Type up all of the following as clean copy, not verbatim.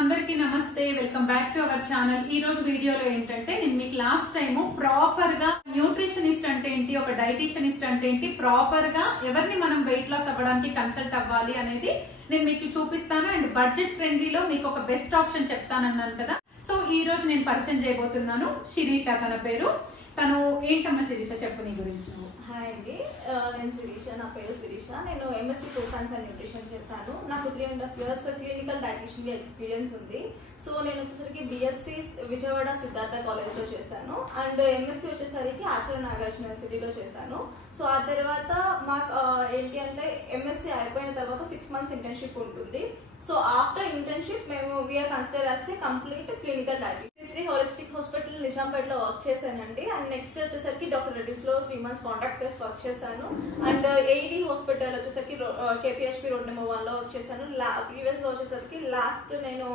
అందరికీ నమస్తే, welcome back to our channel. ఈ రోజు వీడియోలో ఏంటంటే నేను మీకు లాస్ట్ టైం ప్రాపర్ గా న్యూట్రిషనిస్ట్ అంటే ఏంటి, ఒక డైటీషియనిస్ట్ అంటే ఏంటి, ప్రాపర్ గా ఎవరిని మనం వెయిట్ లాస్ అవ్వడానికి కన్సల్ట్ అవ్వాలి అనేది నేను మీకు చూపిస్తాను. అండ్ బడ్జెట్ ఫ్రెండ్లీలో మీకు ఒక బెస్ట్ ఆప్షన్ చెప్తానన్నాను కదా. సో ఈ రోజు నేను పరిచయం చేయబోతున్నాను శిరీష. తన పేరు. తను ఏంటమ్మా శిరీష, చెప్పు నీ గురించి. హాయ్ అండి, నేను శిరీష. నా పేరు శిరీష. నేను MSc food science and nutrition చేశాను. నాకు 3.5 years క్లినికల్ డైటీషియన్ ఎక్స్పీరియన్స్ ఉంది. సో నేను వచ్చేసరికి బిఎస్సీ విజయవాడ సిద్ధార్థ కాలేజ్లో చేశాను. అండ్ ఎంఎస్సీ వచ్చేసరికి ఆచార్య నాగార్జున యూనివర్సిటీలో చేశాను. సో ఆ తర్వాత మాకు ఏంటి అంటే ఎంఎస్సీ అయిపోయిన తర్వాత 6 months ఇంటర్న్షిప్ ఉంటుంది. సో ఆఫ్టర్ ఇంటర్న్షిప్ మేము we are consider as a complete clinical dietitian. Shri holistic hospital నిజాంపేటలో వర్క్ చేశానండి. అండ్ నెక్స్ట్ వచ్చేసరికి డాక్టర్ రెడ్డిస్ లో 3 months కాంట్రాక్ట్ బేస్ వర్క్ చేశాను. అండ్ ఏఈడి హాస్పిటల్ వచ్చేసరికి కేపీహెచ్పి రోడ్ నెంబర్ 1లో వర్క్ చేశాను. ప్రీవియస్ లో వచ్చేసరికి లాస్ట్ నేను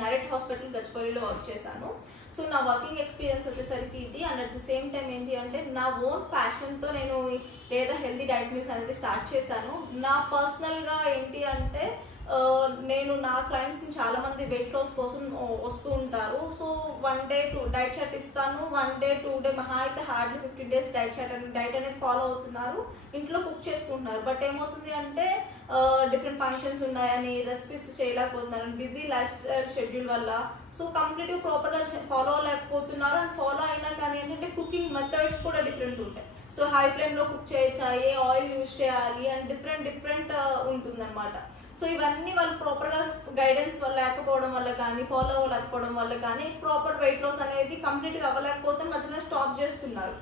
నరేట్ హాస్పిటల్ గచ్చిబౌలిలో వర్క్ చేశాను. సో నా వర్కింగ్ ఎక్స్పీరియన్స్ వచ్చేసరికి ఇది. And at the same time ఏంటి అంటే నా ఓన్ ప్యాషన్తో నేను లేదా హెల్దీ డైట్ మీల్స్ అనేది స్టార్ట్ చేశాను. నా పర్సనల్గా ఏంటి అంటే నేను నా క్లయింట్స్ చాలా మంది వెయిట్ లాస్ కోసం వస్తూ ఉంటారు. సో 1 day 2 డైట్ చార్ట్ ఇస్తాను. 1 day 2 day మహా అయితే హార్డ్లీ 15 days డైట్ అనేది ఫాలో అవుతున్నారు. ఇంట్లో కుక్ చేసుకుంటున్నారు. బట్ ఏమవుతుంది అంటే డిఫరెంట్ ఫంక్షన్స్ ఉన్నాయని రెసిపీస్ చేయలేకపోతున్నారు బిజీ లైఫ్ స్టైల్ షెడ్యూల్ వల్ల. సో కంప్లీట్గా ప్రాపర్గా ఫాలో అవ్వలేకపోతున్నారు. అండ్ ఫాలో అయినా కానీ ఏంటంటే కుకింగ్ మెథడ్స్ కూడా డిఫరెంట్ ఉంటాయి. సో హై ఫ్లేమ్లో కుక్ చేయొచ్చా, ఏ ఆయిల్ యూజ్ చేయాలి అండ్ డిఫరెంట్ ఉంటుందన్నమాట. సో ఇవన్నీ వాళ్ళు ప్రాపర్గా గైడెన్స్ లేకపోవడం వల్ల కానీ ఫాలో అవ్వలేకపోవడం వల్ల కానీ ప్రాపర్ వెయిట్ లాస్ అనేది కంప్లీట్గా అవ్వలేకపోతే మధ్యలో స్టాప్ చేస్తున్నారు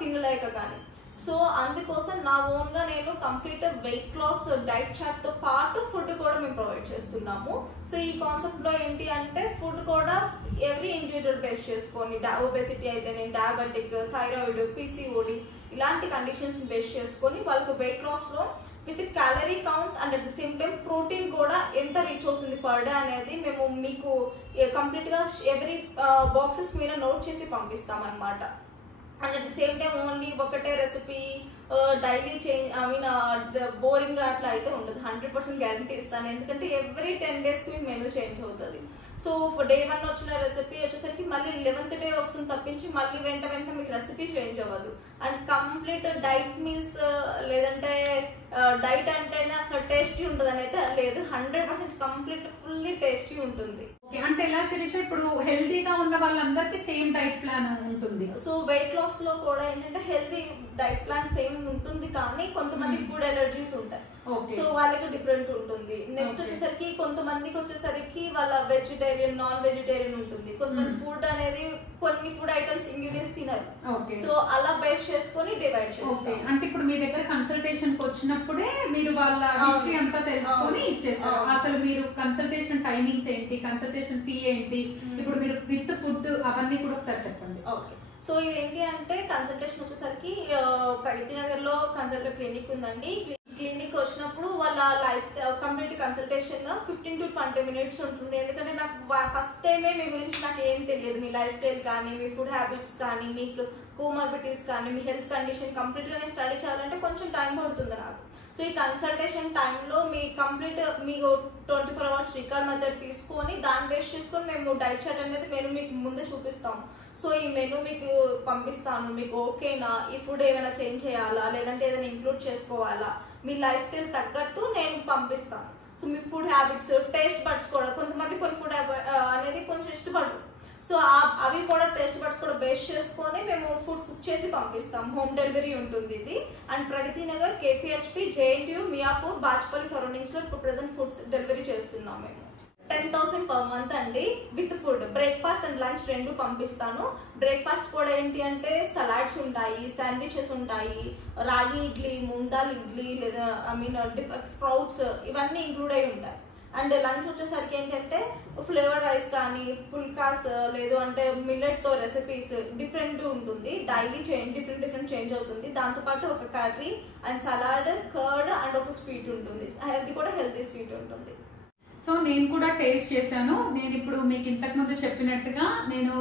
తినలేక కానీ. సో అందుకోసం నా ఓన్గా నేను కంప్లీట్ వెయిట్ లాస్ డైట్ చార్ట్తో పాటు ఫుడ్ కూడా మేము ప్రొవైడ్ చేస్తున్నాము. సో ఈ కాన్సెప్ట్లో ఏంటి అంటే ఫుడ్ కూడా ఎవ్రీ ఇండివిజువల్ బేస్ చేసుకొని ఒబెసిటీ అయితేనే, డయాబెటిక్, థైరాయిడ్, పీసీఓడి ఇలాంటి కండిషన్స్ బేస్ చేసుకొని వాళ్ళకి వెయిట్ లాస్లో with calorie count and at the same time protein కూడా ఎంత రీచ్ అవుతుంది పర్ డే అనేది మేము మీకు కంప్లీట్గా ఎవ్రీ బాక్సెస్ మీద నోట్ చేసి పంపిస్తాం అనమాట. And at the same time only ఒకటే రెసిపీ డైలీ చేంజ్ బోరింగ్గా అట్లా అయితే ఉండదు. 100% గ్యారంటీ ఇస్తాను. ఎందుకంటే ఎవ్రీ 10 daysకి మీ మెనూ చేంజ్ అవుతుంది. సో day 1 వచ్చిన రెసిపీ వచ్చేసరికి మళ్ళీ 11th day వస్తుంది తప్పించి మళ్ళీ వెంట మీకు రెసిపీ చేంజ్ అవ్వదు. అండ్ కంప్లీట్ డైట్ మీల్స్ లేదంటే డైట్ అంటేనే అసలు టేస్టీ ఉంటుంది అని అయితే లేదు. 100% కంప్లీట్ ఫుల్లీ టేస్టీ ఉంటుంది. అంటే ఎలా శిరీష, ఇప్పుడు హెల్దీగా ఉన్న వాళ్ళందరికీ సేమ్ డైట్ ప్లాన్ ఉంటుంది. సో వెయిట్ లాస్ లో కూడా ఏంటంటే హెల్దీ డైట్ ప్లాన్ సేమ్ ఉంటుంది కానీ కొంతమంది ఫుడ్ ఎలర్జీస్ ఉంటాయి. సో వాళ్ళకి డిఫరెంట్ ఉంటుంది. నెక్స్ట్ వచ్చేసరికి కొంతమందికి వచ్చేసరికి వాళ్ళ వెజిటేరియన్, నాన్ వెజిటేరియన్ ఉంటుంది. కొంతమంది ఫుడ్ అనేది కొన్ని ఫుడ్ ఐటమ్స్ ఇంగ్రీడియంట్స్ తినరు. సో అలా బేస్ చేసుకొని డివైడ్ చేస్తారు. అంటే ఇప్పుడు మీ దగ్గర కన్సల్టేషన్ కి వచ్చినప్పుడే మీరు వాళ్ళ హిస్టరీ అంతా తెలుసుకొని ఇచ్చేస్తారు. అసలు మీరు కన్సల్టేషన్ టైమింగ్స్ ఏంటి, కన్సల్టేషన్ ఫీ ఏంటి, ఇప్పుడు మీరు విత్ ఫుడ్ అవన్నీ కూడా ఒకసారి చెప్పండి. ఓకే. సో ఇదేంటి అంటే కన్సల్టేషన్ వచ్చేసరికి ప్రగతి నగర్ లో కన్సల్టెంట్ క్లినిక్ ఉందండి. క్లినిక్ వచ్చినప్పుడు వాళ్ళ life complete consultation 15 to 20 minutes ఉంటుంది. ఎందుకంటే నాకు ఫస్ట్ టైమే మీ గురించి నాకు ఏం తెలియదు. మీ లైఫ్ స్టైల్ కానీ, మీ ఫుడ్ హ్యాబిట్స్ కానీ, మీకు కోమార్బిటీస్ కానీ, మీ హెల్త్ కండిషన్ కంప్లీట్గా నేను స్టడీ చేయాలంటే కొంచెం టైం పడుతుంది నాకు. సో ఈ కన్సల్టేషన్ టైంలో మీ కంప్లీట్ మీకు 24 hours రికార్డ్ మెథడ్ తీసుకొని దాన్ని బేస్ చేసుకొని మేము డైట్ చార్ట్ అనేది మెనూ మీకు ముందే చూపిస్తాము. సో ఈ మెనూ మీకు పంపిస్తాను. మీకు ఓకేనా, ఈ ఫుడ్ ఏమైనా చేంజ్ చేయాలా లేదంటే ఏదైనా ఇంక్లూడ్ చేసుకోవాలా, మీ లైఫ్ స్టైల్ తగ్గట్టు నేను పంపిస్తాను. సో మీ ఫుడ్ హ్యాబిట్స్, టేస్ట్ బడ్స్ కూడా కొంతమంది కొన్ని ఫుడ్ అనేది కొంచెం ఇష్టపడరు. సో అవి కూడా టేస్ట్ బడ్స్ కూడా బేస్ చేసుకొని మేము ఫుడ్ కుక్ చేసి పంపిస్తాం. హోమ్ డెలివరీ ఉంటుంది ఇది. అండ్ ప్రగతి నగర్, కేపీహెచ్పి, జేఎన్టీయూ, మియాపూర్, బాచ్పల్లి సరౌండింగ్స్ లో ఇప్పుడు ప్రెసెంట్ ఫుడ్స్ డెలివరీ చేస్తున్నాం మేము. 10,000 per month అండి. With food breakfast and lunch 2 పంపిస్తాను. బ్రేక్ఫాస్ట్ కూడా ఏంటి అంటే సలాడ్స్ ఉంటాయి, శాండ్విచెస్ ఉంటాయి, రాగి ఇడ్లీ, మూంగ్ దాల్ ఇడ్లీ, లేదా స్ప్రౌట్స్ ఇవన్నీ ఇంక్లూడ్ అయి ఉంటాయి. అండ్ లంచ్ వచ్చేసరికి ఏంటంటే ఫ్లేవర్డ్ రైస్ కానీ, పుల్కాస్ లేదు అంటే మిల్లెట్ తో రెసిపీస్ డిఫరెంట్ ఉంటుంది. డైలీ డిఫరెంట్ చేంజ్ అవుతుంది. దాంతోపాటు ఒక curry and salad, curd and ఒక స్వీట్ ఉంటుంది. అది కూడా హెల్తీ స్వీట్ ఉంటుంది. సో నేను కూడా టేస్ట్ చేశాను. నేను ఇప్పుడు మీకు ఇంతకు ముందు చెప్పినట్టుగా నేను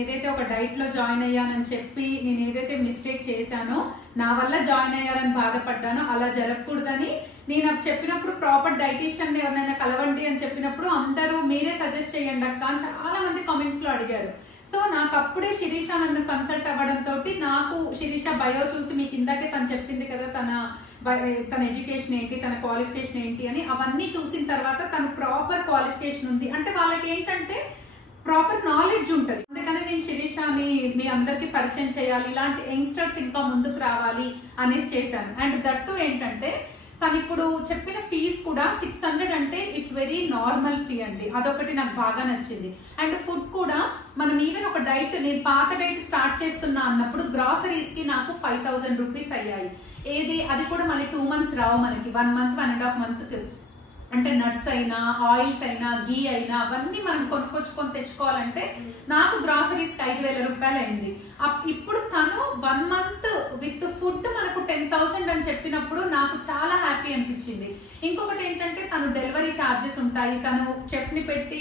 ఏదైతే ఒక డైట్ లో జాయిన్ అయ్యానని చెప్పి నేను ఏదైతే మిస్టేక్ చేశానో నా వల్ల జాయిన్ అయ్యారని బాధపడ్డాను. అలా జరగకూడదని నేను చెప్పినప్పుడు ప్రాపర్ డైటీషియన్ ఎవరైనా కలవండి అని చెప్పినప్పుడు అందరూ మీరే సజెస్ట్ చేయండి అక్క అని చాలా మంది కామెంట్స్ లో అడిగారు. సో నాకు అప్పుడే శిరీష నన్ను కన్సల్ట్ అవ్వడంతో నాకు శిరీష బయో చూసి మీకు ఇందాకే తను చెప్పింది కదా తన ఎడ్యుకేషన్ ఏంటి, తన క్వాలిఫికేషన్ ఏంటి అని, అవన్నీ చూసిన తర్వాత తను ప్రాపర్ క్వాలిఫికేషన్ ఉంది అంటే వాళ్ళకి ఏంటంటే ప్రాపర్ నాలెడ్జ్ ఉంటుంది. అందుకని నేను శిరీషని మీ అందరికి పరిచయం చేయాలి, ఇలాంటి యంగ్స్టర్స్ ఇంకా ముందుకు రావాలి అనేసి చేశాను. అండ్ దట్టు ఏంటంటే తను ఇప్పుడు చెప్పిన ఫీజ్ కూడా 600 అంటే ఇట్స్ వెరీ నార్మల్ ఫీ అండి. అదొకటి నాకు బాగా నచ్చింది. అండ్ ఫుడ్ కూడా మనం ఈవెన్ ఒక డైట్, నేను పాత డైట్ స్టార్ట్ చేస్తున్నా అన్నప్పుడు గ్రాసరీస్ కి నాకు 5000 రూపీస్ అయ్యాయి. ఏది అది కూడా మళ్ళీ 2 మంత్స్ రావు మనకి, 1 మంత్ 1.5 మంత్. అంటే నట్స్ అయినా ఆయిల్స్ అయినా గీ అయినా అవన్నీ మనం కొనుక్కొచ్చుకొని తెచ్చుకోవాలంటే నాకు గ్రాసరీస్ 5000 రూపాయలు అయింది. ఇప్పుడు తను 1 మంత్ విత్ ఫుడ్ మనకు 10,000 అని చెప్పినప్పుడు నాకు చాలా హ్యాపీ అనిపించింది. ఇంకొకటి ఏంటంటే తను డెలివరీ ఛార్జెస్ ఉంటాయి, తను చెఫ్ ని పెట్టి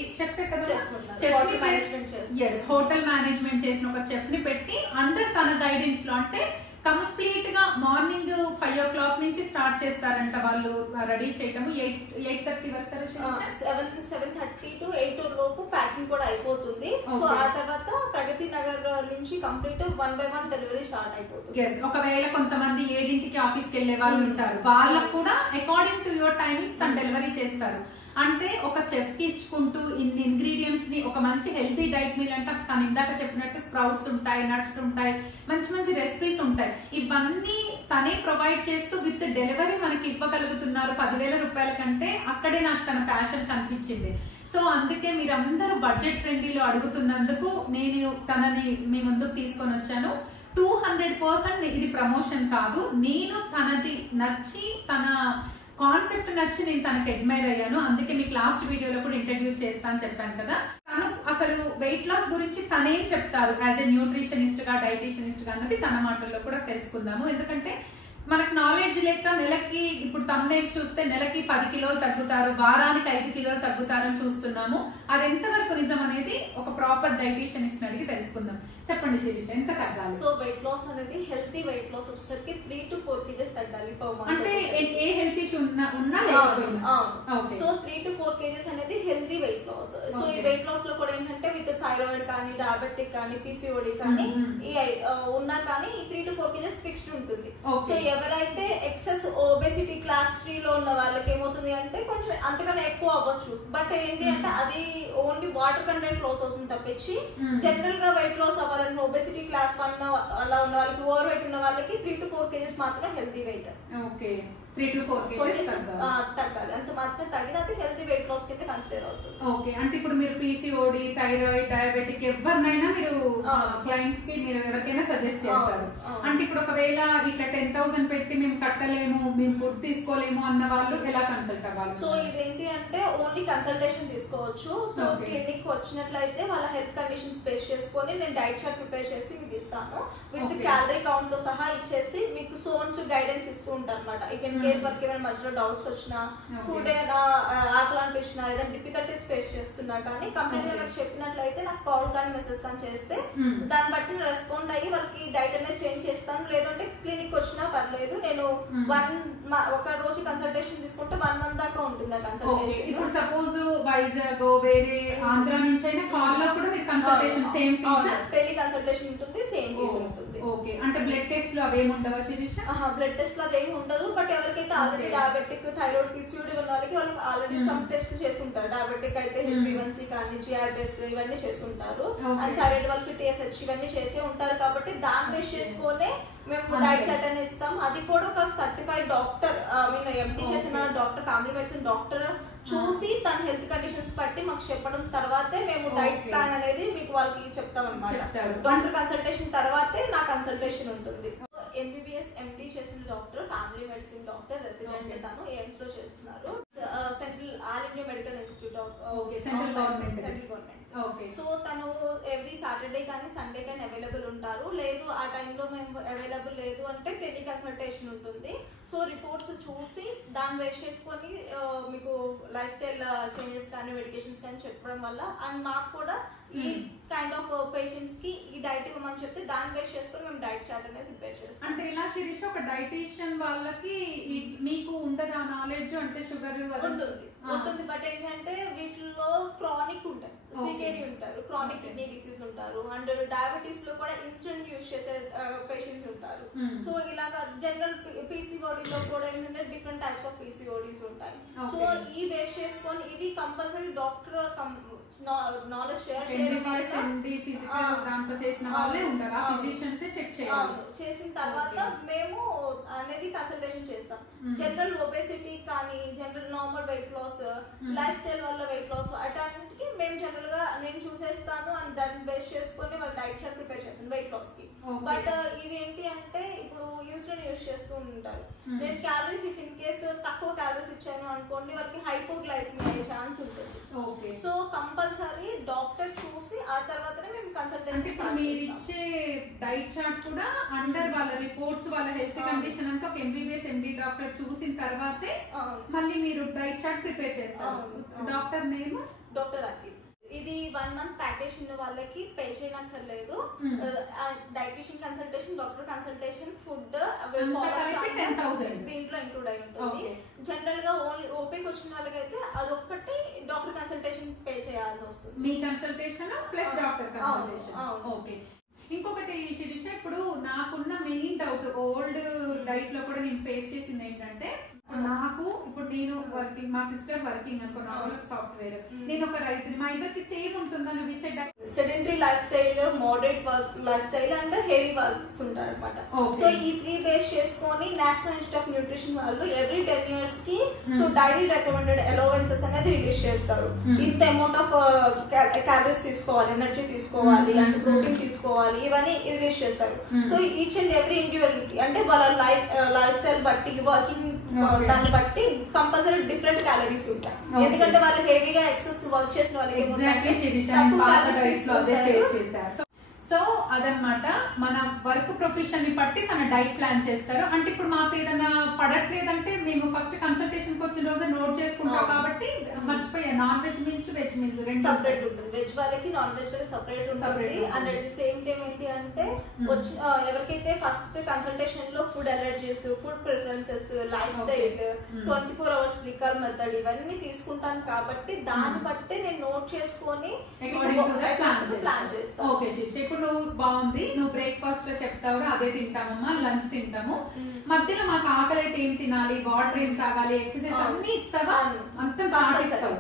హోటల్ మేనేజ్మెంట్ చేసిన ఒక చెఫ్ ని పెట్టి అండర్ తన గైడెన్స్ లో, అంటే కంప్లీట్ గా మార్నింగ్ 5 o'clock నుంచి స్టార్ట్ చేస్తారంట వాళ్ళు రెడీ చేయటము. 8:30 వరకు 7:30 to 8 లోపు ప్యాకింగ్ కూడా అయిపోతుంది. సో ఆ తర్వాత ప్రగతి నగర్ నుంచి కంప్లీట్ 1 by 1 డెలివరీ స్టార్ట్ అయిపోతుంది. ఒకవేళ కొంతమంది 7ంటికి ఆఫీస్కి వెళ్లే వాళ్ళు ఉంటారు, వాళ్ళకు కూడా అకార్డింగ్ టు యువర్ టైమింగ్స్ తను డెలివరీ చేస్తారు. అంటే ఒక చెఫ్ కి ఇచ్చుకుంటూ ఇన్ని ఇంగ్రీడియంట్స్ ని ఒక మంచి హెల్తీ డైట్ మీల్ అంటే తను ఇందాక చెప్పినట్టు స్ప్రౌట్స్ ఉంటాయి, నట్స్ ఉంటాయి, మంచి మంచి రెసిపీస్ ఉంటాయి, ఇవన్నీ తనే ప్రొవైడ్ చేస్తూ విత్ డెలివరీ మనకి ఇవ్వగలుగుతున్నారు 10,000 రూపాయల కంటే. అక్కడే నాకు తన ప్యాషన్ కనిపించింది. సో అందుకే మీరందరూ బడ్జెట్ ఫ్రెండ్లీలో అడుగుతున్నందుకు నేను తనని మీ ముందుకు తీసుకొని వచ్చాను. 200% ఇది ప్రమోషన్ కాదు, నేను తనది నచ్చి తన కాన్సెప్ట్ నచ్చి నేను తనకి అడ్మైర్ అయ్యాను. అందుకే మీకు లాస్ట్ వీడియోలో కూడా ఇంట్రడ్యూస్ చేస్తాను చెప్పాను కదా. తను అసలు వెయిట్ లాస్ గురించి తనేం చెప్తారు యాజ్ ఎ న్యూట్రిషనిస్ట్ గా డైటీషియనిస్ట్ గా అన్నది తన మాటల్లో కూడా తెలుసుకుందాము. ఎందుకంటే మనకు నాలెడ్జ్ లేక నెలకి ఇప్పుడు తమ్నైల్స్ చూస్తే నెలకి 10 కిలోలు తగ్గుతారు, వారానికి 5 కిలోలు తగ్గుతారని చూస్తున్నాము. అది ఎంతవరకు నిజం అనేది ఒక ప్రాపర్ డైటీషియనిస్ట్ అడిగి తెలుసుకుందాం. చెప్పండి శిరీష, ఎంత తగ్గాలి? సో వెయిట్ లాస్ అనేది హెల్తీ వెయిట్ లాస్ వచ్చేసరికి 3 to 4 kgs తగ్గాలి పర్ మంత్. అంటే ఏ హెల్త్ ఇష్యూ ఉన్నా లేకపోయినా. సో 3 to 4 kgs అనేది హెల్తీ వెయిట్ లాస్. సో ఈ వెయిట్ లాస్ లో కూడా ఏంటంటే విత్ థైరాయిడ్ కానీ, డయాబెటిక్ కానీ, PCOD కానీ ఉన్నా కానీ ఈ 3 to 4 kgs ఫిక్స్డ్ ఉంటుంది. సో ఎవరైతే ఎక్సెస్ ఒబెసిటీ క్లాస్ 3 లో ఉన్న వాళ్ళకి ఏమవుతుంది అంటే కొంచెం అంతకన్నా ఎక్కువ అవ్వచ్చు. బట్ ఏంటి అంటే అది ఓన్లీ వాటర్ కంటెంట్ లాస్ అవుతుంది తప్పించి జనరల్ గా వెయిట్ లాస్ అవ్వాలని ఒబెసిటీ క్లాస్ 1 అలా ఉన్న వాళ్ళకి, ఓవర్ వెయిట్ ఉన్న వాళ్ళకి 3 to 4 kgs మాత్రం healthy wait. Okay, 3 to 4 kgs తగ్గాలి. అంత మాత్రం తగ్గిన అది హెల్తీ వెయిట్ లాస్ కింద కన్సిడర్ అవుతుంది. ఓకే, అంటే ఇప్పుడు మీరు PCOD, థైరాయిడ్, డయాబెటిక్ ఎవరినైనా మీరు క్లయింట్స్ కి మీరు ఎవరికైనా సజెస్ట్ చేస్తారు. అంటే ఇప్పుడు ఒకవేళ ఇట్లా 10,000 పెట్టి మేము కట్టలేము, మేము ఫుడ్ తీసుకోలేము అన్న వాళ్ళు ఎలా కన్సల్ట్ అవ్వాలి? సో ఇదేంటి అంటే ఓన్లీ కన్సల్టేషన్ తీసుకోవచ్చు. సో క్లినిక్ వచ్చినట్లయితే వాళ్ళ హెల్త్ కండిషన్స్ బేస్ చేసుకొని నేను డైట్ చార్ట్ ప్రిపేర్ చేసి మీకు ఇస్తాను. విత్ క్యాలరీ కౌంట్ తో సహా ఇచ్చేసి మీకు సోన్స్ గైడెన్స్ ఇస్తూ ఉంటాను అనమాట. ఇఫ్ ఇన్ కేస్ వాళ్ళకి ఏమైనా మధ్యలో డౌట్స్ వచ్చినా, ఫుడ్ ఏమైనా ఆకలి అనిపించినా, ఏదైనా డిఫికల్టీస్ ఫేస్ చేస్తున్నా కానీ కంప్లీట్ గా నాకు చెప్పినట్లయితే నాకు కాల్ కానీ మెసేజ్ కానీ చేస్తే దాన్ని బట్టి రెస్పాండ్ అయ్యి వాళ్ళకి డైట్ అనేది చేంజ్ చేస్తాను. లేదంటే క్లినిక్ వచ్చినా పర్లేదు, నేను ఒక రోజు కన్సల్టేషన్ తీసుకుంటే 1 month దాకా ఉంటుంది ఆ కన్సల్టేషన్. ఇప్పుడు సపోజ్ వైజాగ్ వేరే ఆంధ్ర నుంచి అయినా కాల్ లో కూడా మీరు consultation same fees, teleconsultation ఉంటుంది, సేమ్ ఫీజ్ ఉంటుంది. ఓకే, అంటే బ్లడ్ టెస్ట్ లో అవేమి ఉండవా శిరీష? బ్లడ్ టెస్ట్ లో అదేమి ఉండదు. బట్ ఎవరికైతే ఆల్రెడీ డయాబెటిక్, థైరాయిడ్, PCOD ఉన్న వాళ్ళకి వాళ్ళు ఆల్రెడీ సమ్ టెస్ట్ చేస్తుంటారు. డయాబెటిక్ అయితే HbA1c కానీ, GRBS ఇవన్నీ చేస్తుంటారు. అండ్ థైరాయిడ్ వాళ్ళకి TSH ఇవన్నీ చేసే ఉంటారు. కాబట్టి దాన్ని బేస్ చేసుకునే మేము డైట్ చార్ట్ అని ఇస్తాం. అది కూడా ఒక సర్టిఫైడ్ డాక్టర్, MD చేసిన డాక్టర్, ఫ్యామిలీ మెడిసిన్ డాక్టర్ చూసి తన హెల్త్ కండిషన్స్ బట్టి మాకు చెప్పడం తర్వాతే మేము డైట్ ప్లాన్ అనేది మీకు వాళ్ళకి చెప్తాం అనమాట. డాక్టర్ కన్సల్టేషన్ తర్వాతే నా కన్సల్టేషన్ ఉంటుంది. MBBS MD చేసిన doctor, family medicine doctor, resident తను ఎయిమ్స్ లో చేస్తున్నారు. Central all India medical institute of central government. So తను ఎవ్రీ సాటర్డే కానీ సండే కానీ అవైలబుల్ ఉంటారు. లేదు ఆ టైంలో మేము అవైలబుల్ లేదు అంటే టెలి కన్సల్టేషన్ ఉంటుంది. సో సో రిపోర్ట్స్ చూసి దాన్ని బేస్ చేసుకొని మీకు లైఫ్ స్టైల్ చేంజెస్ కానీ మెడికేషన్స్ కానీ చెప్పడం వల్ల అండ్ మాకు కూడా ఈ కైండ్ ఆఫ్ పేషెంట్స్ కి ఈ డైట్ ఇవ్వమని చెప్తే దాన్ని బేస్ చేసుకొని మేము డైట్ చార్ట్ అనేది ప్రిపేర్ చేస్తాం. అంటే ఇలా శిరీష ఒక డైటీషియన్ వాళ్ళకి మీకు ఉండదా నాలెడ్జ్? అంటే షుగర్ ఉంటుంది బట్ ఏంటంటే వీటిలో క్రానిక్ ఉంటాయి, సికేడి ఉంటారు, క్రానిక్ కిడ్నీ డిసీజ్ ఉంటారు అండ్ డయాబెటీస్ లో కూడా ఇన్సులిన్ యూజ్ చేసే పేషెంట్స్ ఉంటారు. సో ఇలాగా జనరల్ పీసీఓడీలో కూడా ఏంటంటే డిఫరెంట్ టైప్స్ ఆఫ్ పీసీఓడీస్ ఉంటాయి. సో ఈ బేస్ చేసుకొని ఇవి కంపల్సరీ డాక్టర్ నాలెడ్జ్ షేర్ చేసిన తర్వాత మేము అనేది కన్సల్టేషన్ చేస్తాం. జనరల్ ఒబేసిటీ కానీ general normal weight loss, lifestyle వల్ల వెయిట్ లాస్ అటానికి మేము జనరల్ గా నేను చూసేస్తాను అండ్ దాన్ని బేస్ చేసుకొని వాళ్ళ డైట్ చార్ట్ ప్రిపేర్ చేస్తాను వెయిట్ లాస్ కి. బట్ ఇవి ఏంటి అంటే ఇప్పుడు ఇన్సులిన్ యూజ్ చేస్తూ ఉంటారు. నేను క్యాలరీస్ ఇఫ్ ఇన్ కేసు తక్కువ క్యాలరీస్ ఇచ్చాను అనుకోండి వాళ్ళకి హైపోగ్లైసిమియా అయ్యే ఛాన్స్ ఉంటుంది. సో కంపల్సరీ డాక్టర్ చూసి ఆ తర్వాతనే మేము కన్సల్టేషన్. మీరు ఇచ్చే డైట్ చార్ట్ కూడా అండర్ వాళ్ళ రిపోర్ట్స్ వాళ్ళ హెల్త్ కండిషన్ అంతా ఒక ఎంబీబీఎస్ ఎండి డాక్టర్ చూసిన తర్వాతే మళ్ళీ మీరు డైట్ చార్ట్ ప్రిపేర్ చేస్తారు. Doctor name doctor Akhil. ఇది 1 month ప్యాకేజ్ ఉన్న వాళ్ళకి పే చేయనక్కర్లేదు. Dietitian consultation, doctor consultation, food దీంట్లో ఇంక్లూడ్ అయి ఉంటుంది. జనరల్ గా ఓన్లీ ఓపీకి వచ్చిన వాళ్ళకైతే అదొక్కటి డాక్టర్ కన్సల్టేషన్ పే చేయాల్సి వస్తుంది. మీ consultation plus doctor consultation. Okay. ఇంకొకటి శిరీష, ఇప్పుడు నాకున్న మెయిన్ డౌట్ ఓల్డ్ డైట్ లో కూడా నేను ఫేస్ చేసింది ఏంటంటే, నాకు ఇప్పుడు నేను వర్కింగ్, మా సిస్టర్ వర్కింగ్ అనుకున్న సాఫ్ట్వేర్, నేను ఒక రైతుని, మా ఇద్దరికి సేమ్ ఉంటుందా? నువ్వు ఇచ్చే sedentary life style, moderate work life style and heavy works ఉంటారు అనమాట. సో ఈ 3 బేస్ చేసుకొని నేషనల్ ఇన్స్టిట్యూట్ ఆఫ్ న్యూట్రిషన్ వాళ్ళు ఎవ్రీ 10 years కి సో డైలీ రికమెండెడ్ అలవెన్సెస్ అనేది రిలీజ్ చేస్తారు. ఇంత అమౌంట్ ఆఫ్ క్యాలరీస్ తీసుకోవాలి, ఎనర్జీ తీసుకోవాలి అండ్ ప్రోటీన్ తీసుకోవాలి, ఇవన్నీ రిలీజ్ చేస్తారు. So each and every individual కి అంటే వాళ్ళ లైఫ్ స్టైల్ బట్టి, వర్కింగ్ దాన్ని బట్టి కంపల్సరీ డిఫరెంట్ క్యాలరీస్ ఉంటాయి. ఎందుకంటే వాళ్ళు హెవీగా ఎక్సెస్ వర్క్ చేసిన వాళ్ళకి. సో అదనమాట మన వర్క్ ప్రొఫెషన్ ని బట్టి తన డైట్ ప్లాన్ చేస్తారు. అంటే ఇప్పుడు మాకు ఏదైనా పడట్లేదంటే మేము ఫస్ట్ కన్సల్టేషన్ కి వచ్చిన రోజు నోట్ చేసుకుంటాం కాబట్టి మర్చిపోయా. Non veg meals, veg meals రెండు సపరేట్ ఉంటుంది. వెజ్ వాళ్ళకి నాన్ వెజ్ వాళ్ళకి సపరేట్ ఉంటుంది. And at the same time ఏంటి అంటే ఎవరికైతే ఫస్ట్ కన్సల్టేషన్ లో food allergies, food preferences, life style, 24 hours liquor method ఇవన్నీ తీసుకుంటాను కాబట్టి దాన్ని బట్టి నేను నోట్ చేసుకొని ప్లాన్ చేస్తాను. ఓకే శిరీష, ఇప్పుడు నువ్వు బాగుంది, నువ్వు బ్రేక్ఫాస్ట్ లో చెప్తావు అదే తింటామమ్మా, లంచ్ తింటాము, మధ్యలో మాకు ఆకలి ఏం తినాలి, వాటర్ ఏం తాగాలి, ఎక్సర్సైజ్ అన్ని ఇస్తావా? అంతా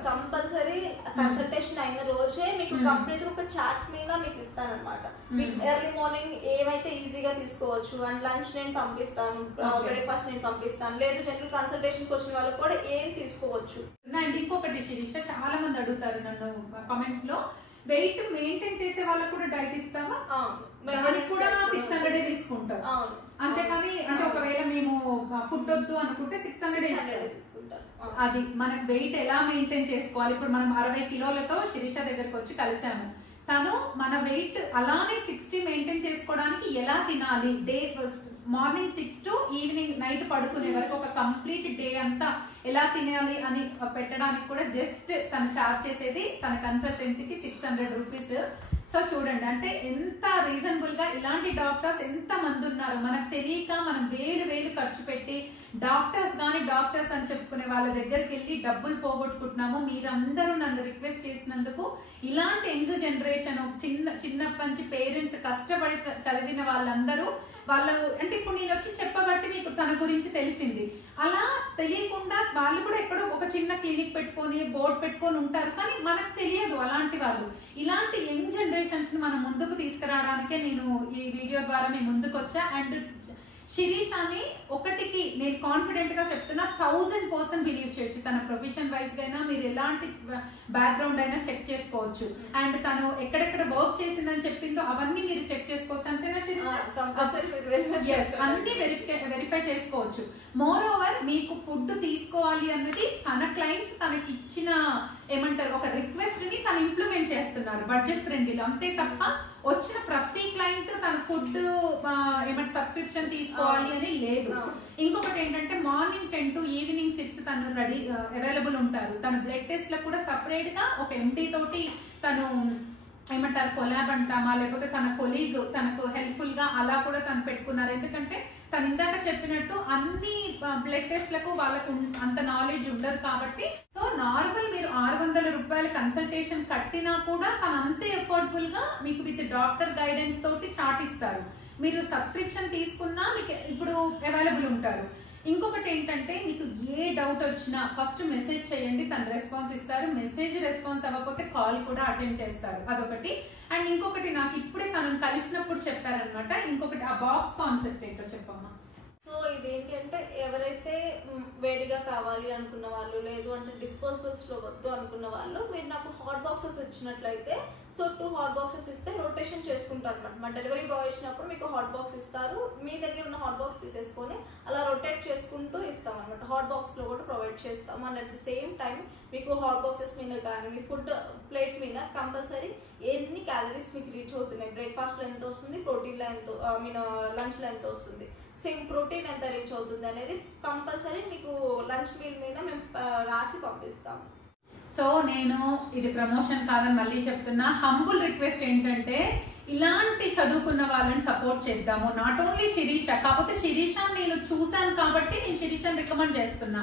కంపల్సరీ కన్సల్టేషన్ అయిన రోజే మీకు కంప్లీట్ ఒక చార్ట్ మీద మీకు ఇస్తాను అనమాట. ఎర్లీ మార్నింగ్ ఏమైతే ఈజీగా తీసుకోవచ్చు అండ్ లంచ్ నేను పంపిస్తాను, బ్రేక్ఫాస్ట్ నేను పంపిస్తాను, లేదు జనరల్ కన్సల్టేషన్ కి వచ్చిన వాళ్ళు కూడా ఏం తీసుకోవచ్చు. అండ్ ఇంకొకటి శిరీష, చాలా మంది అడుగుతారు నన్ను కామెంట్స్ లో, వెయిట్ మెయింటైన్ చేసే వాళ్ళకు కూడా డైట్ ఇస్తావా? దానికి కూడా 600 తీసుకుంటాం. అంతేకాని అంటే ఒకవేళ మేము ఫుడ్ వద్దు అనుకుంటే 600 తీసుకుంటాం. అది మనకు వెయిట్ ఎలా మెయింటైన్ చేసుకోవాలి. ఇప్పుడు మనం 60 కిలోలతో శిరీష దగ్గరకు వచ్చి కలిసాము, తను మన వెయిట్ అలానే 60 మెయింటైన్ చేసుకోవడానికి ఎలా తినాలి, day morning 6 to evening night పడుకునే వరకు ఒక కంప్లీట్ డే అంతా ఎలా తినాలి అని పెట్టడానికి కూడా జస్ట్ తను చార్జ్ చేసేది తన కన్సల్టెన్సీకి 600 రూపీస్. సో చూడండి, అంటే ఎంత రీజనబుల్ గా ఇలాంటి డాక్టర్స్ ఎంత మంది ఉన్నారు. మనకు తెలియక మనం వేలు ఖర్చు పెట్టి డాక్టర్స్ అని చెప్పుకునే వాళ్ళ దగ్గరికి వెళ్ళి డబ్బులు పోగొట్టుకుంటున్నాము. మీరందరూ నన్ను రిక్వెస్ట్ చేసినందుకు ఇలాంటి యంగ్ జనరేషన్ చిన్నప్పటి నుంచి పేరెంట్స్ కష్టపడి చదివిన వాళ్ళందరూ వాళ్ళు అంటే ఇప్పుడు నేను వచ్చి చెప్పబట్టి మీకు తన గురించి తెలిసింది. అలా తెలియకుండా వాళ్ళు కూడా ఎక్కడో ఒక చిన్న క్లినిక్ పెట్టుకొని బోర్డు పెట్టుకొని ఉంటారు, కానీ మనకు తెలియదు. అలాంటి వాళ్ళు ఇలాంటి యంగ్ జనరేషన్స్ ని మనం ముందుకు తీసుకురావడానికే నేను ఈ వీడియో ద్వారా మీ ముందుకు వచ్చా. అండ్ శిరీషాని ఒకటికి నేను కాన్ఫిడెంట్ గా చెప్తున్నా, 1000% బిలీవ్ చేయొచ్చు. తన ప్రొఫెషన్ వైజ్ గా అయినా మీరు ఎలాంటి బ్యాక్గ్రౌండ్ అయినా చెక్ చేసుకోవచ్చు. అండ్ తను ఎక్కడెక్కడ వర్క్ చేసిందని చెప్పిందో అవన్నీ మీరు చెక్ చేసుకోవచ్చు. అంతేనా శిరీష? అన్ని వెరిఫై చేసుకోవచ్చు. మోర్ ఓవర్ మీకు ఫుడ్ తీసుకోవాలి అన్నది తన క్లయింట్స్ తనకి ఇచ్చిన ఏమంటారు ఒక రిక్వెస్ట్ ని తను ఇంప్లిమెంట్ చేస్తున్నారు బడ్జెట్ ఫ్రెండ్లీలో. అంతే తప్ప వచ్చిన ప్రతి క్లయింట్ తన ఫుడ్ ఏమంటే సబ్స్క్రిప్షన్ తీసుకోవాలి అని లేదు. ఇంకొకటి ఏంటంటే మార్నింగ్ 10 to ఈవినింగ్ 6 తను రెడీ అవైలబుల్ ఉంటారు. తన బ్లడ్ టెస్ట్ లకు కూడా సపరేట్ గా ఒక ఎంటీ తోటి తను ఏమంటారు కొలాబ్ అంటామా, లేకపోతే తన కొలీగ్ తనకు హెల్ప్ఫుల్ గా అలా కూడా తను పెట్టుకున్నారు. ఎందుకంటే తను ఇందాక చెప్పినట్టు అన్ని బ్లడ్ టెస్ట్లకు వాళ్ళకు అంత నాలెడ్జ్ ఉండదు కాబట్టి. సో నార్మల్ మీరు 600 రూపాయల కన్సల్టేషన్ కట్టినా కూడా తను అంతే ఎఫోర్డబుల్ గా మీకు విత్ డాక్టర్ గైడెన్స్ తోటి చార్ట్ ఇస్తారు. మీరు సబ్స్క్రిప్షన్ తీసుకున్నా మీకు ఇప్పుడు అవైలబుల్ ఉంటారు. ఇంకొకటి ఏంటంటే మీకు ఏ డౌట్ వచ్చినా ఫస్ట్ మెసేజ్ చేయండి, తను రెస్పాన్స్ ఇస్తారు. మెసేజ్ రెస్పాన్స్ అవ్వకపోతే కాల్ కూడా అటెండ్ చేస్తారు, అదొకటి. అండ్ ఇంకొకటి నాకు ఇప్పుడే తనను కలిసినప్పుడు చెప్పారనమాట. ఇంకొకటి ఆ బాక్స్ కాన్సెప్ట్ ఏంటో చెప్పమ్మా. సో ఇదేంటి అంటే ఎవరైతే వేడిగా కావాలి అనుకున్న వాళ్ళు, లేదు అంటే డిస్పోజబుల్స్ లో వద్దు అనుకున్న వాళ్ళు, మీరు నాకు హాట్ బాక్సెస్ ఇచ్చినట్లయితే సో 2 హాట్ బాక్సెస్ ఇస్తే రొటేషన్ చేసుకుంటారు అనమాట. మా డెలివరీ బాయ్ ఇచ్చినప్పుడు మీకు హాట్ బాక్స్ ఇస్తారు, మీ దగ్గర ఉన్న హాట్ బాక్స్ తీసేసుకొని అలా రొటేట్ చేసుకుంటూ ఇస్తాం అనమాట. హాట్ బాక్స్ లో కూడా ప్రొవైడ్ చేస్తాం. And at the same time మీకు హాట్ బాక్సెస్ మీద కానీ మీ ఫుడ్ ప్లేట్ మీద కంపల్సరీ ఎన్ని క్యాలరీస్ మీకు రీచ్ అవుతున్నాయి, బ్రేక్ఫాస్ట్ లో ఎంత వస్తుంది, ప్రోటీన్ లో ఎంత, లంచ్ లో ఎంత వస్తుంది, సేమ్ ప్రోటీన్ ఎంత రీచ్ అవుతుంది అనేది కంపల్సరీ మీకు లంచ్ మీల్ మీద మేము రాసి పంపిస్తాం. సో నేను ఇది ప్రమోషన్ కాదని మళ్ళీ చెప్తున్నా. హంబుల్ రిక్వెస్ట్ ఏంటంటే ఇలాంటి చదువుకున్న వాళ్ళని సపోర్ట్ చేద్దాము. నాట్ ఓన్లీ శిరీష, కాకపోతే శిరీష నేను చూశాను కాబట్టి నేను శిరీషని రికమెండ్ చేస్తున్నా.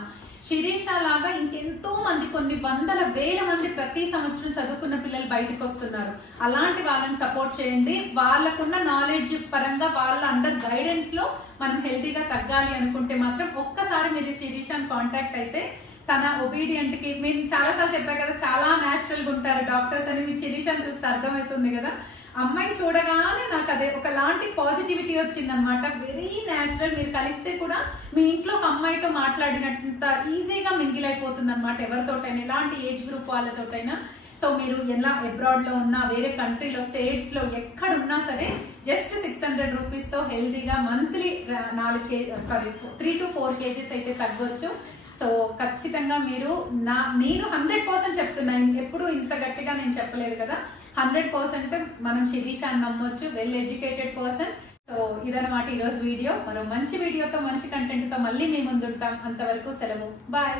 శిరీష లాగా ఇంకెంతో మంది, కొన్ని వందల వేల మంది ప్రతి సంవత్సరం చదువుకున్న పిల్లలు బయటకు వస్తున్నారు. అలాంటి వాళ్ళని సపోర్ట్ చేయండి. వాళ్ళకున్న నాలెడ్జ్ పరంగా వాళ్ళ అండర్ గైడెన్స్ లో మనం హెల్తీగా తగ్గాలి అనుకుంటే మాత్రం ఒక్కసారి మీరు శిరీషని కాంటాక్ట్ అయితే తన ఒబీడియంట్ కి, నేను చాలా సార్లు చెప్పా కదా చాలా న్యాచురల్ గా ఉంటారు డాక్టర్స్ అని. మీ శిరీషని చూస్తే అర్థమవుతుంది కదా. అమ్మాయిని చూడగానే నాకు అదే ఒకలాంటి పాజిటివిటీ వచ్చిందనమాట. Very natural. మీరు కలిస్తే కూడా మీ ఇంట్లో ఒక అమ్మాయితో మాట్లాడినంత ఈజీగా మింగిల్ అయిపోతుంది అనమాట, ఎవరితోటైనా, ఎలాంటి ఏజ్ గ్రూప్ వాళ్ళతోటైనా. సో మీరు ఎలా అబ్రాడ్ లో ఉన్నా, వేరే కంట్రీలో, స్టేట్స్ లో ఎక్కడున్నా సరే జస్ట్ 600 రూపీస్ తో హెల్దీగా మంత్లీ 3 to 4 కేజీస్ అయితే తగ్గొచ్చు. సో ఖచ్చితంగా నేను 100% చెప్తున్నాను, ఎప్పుడు ఇంత గట్టిగా నేను చెప్పలేదు కదా. 100% మనం శిరీషాన్ని నమ్మొచ్చు, వెల్ ఎడ్యుకేటెడ్ పర్సన్. సో ఇదన్నమాట ఈరోజు వీడియో. మరో మంచి వీడియోతో, మంచి కంటెంట్ తో మళ్ళీ మీ ముందుంటాం. అంతవరకు సెలవు, బాయ్.